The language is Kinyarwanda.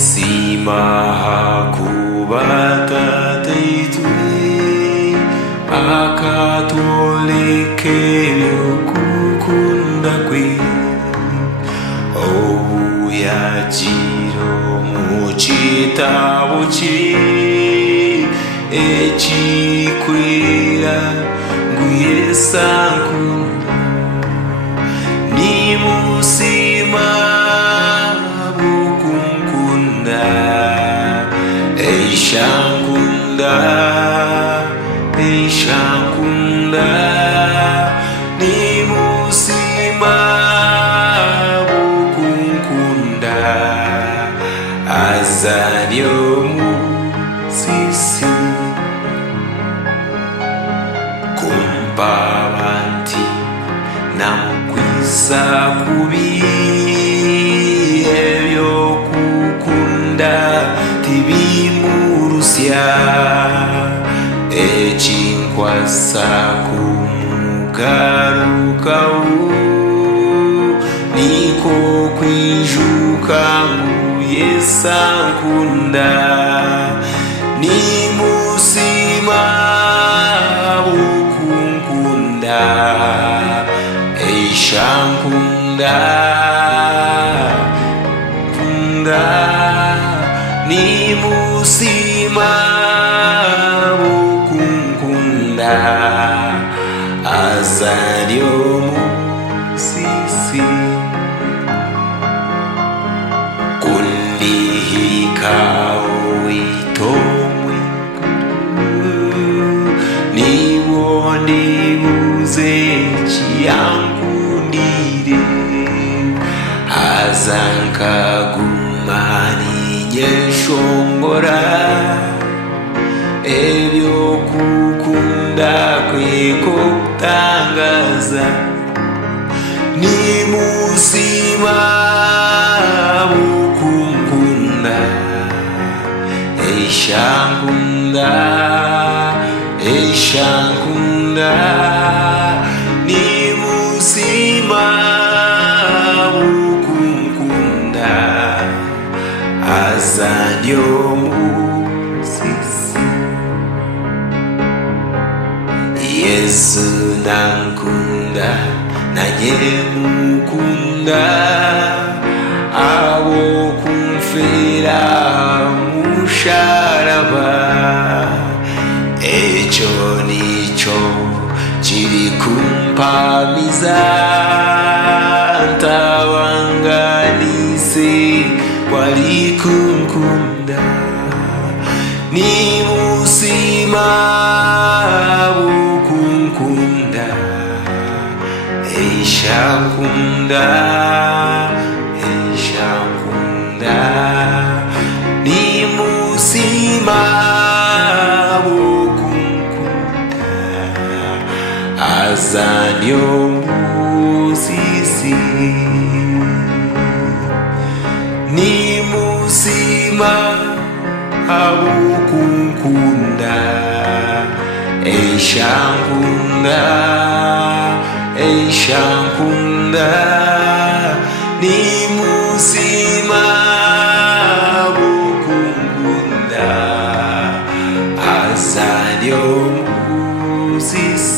Simaha kubata teitui akatolekelo kukunda kwe Oyajiro muchitabo chiri echikwira nguyesanku nimusima bukumkunda eishankunda nimusima bukumkunda azanyomu sisi kumpavanti namukwisa kubi ebyokukunda tibimurusya ekinkwasa kumugarukawo niko kwijuka nguyesankunda nimusima bukunkunda eishankunda nimusima bukunkunda azanyomu sisi kundihikao itomwe niwo ndibuze chiyankundire azankagumani nyeshongora ebyokukunda kwekutangaza nimusima bukunkunda eishankunda nimusima bukunkunda azanyomu sisi Yesu nankunda nanyemukunda abo kumfira musharaba echo nicho chiri kumpamiza ntawanganise walikunkunda nimusima bukunkunda eishankunda nimusima bukunkunda azanyomu sisi nimusima bukunkunda eishankunda nimusima bukunkunda azanyomu sisi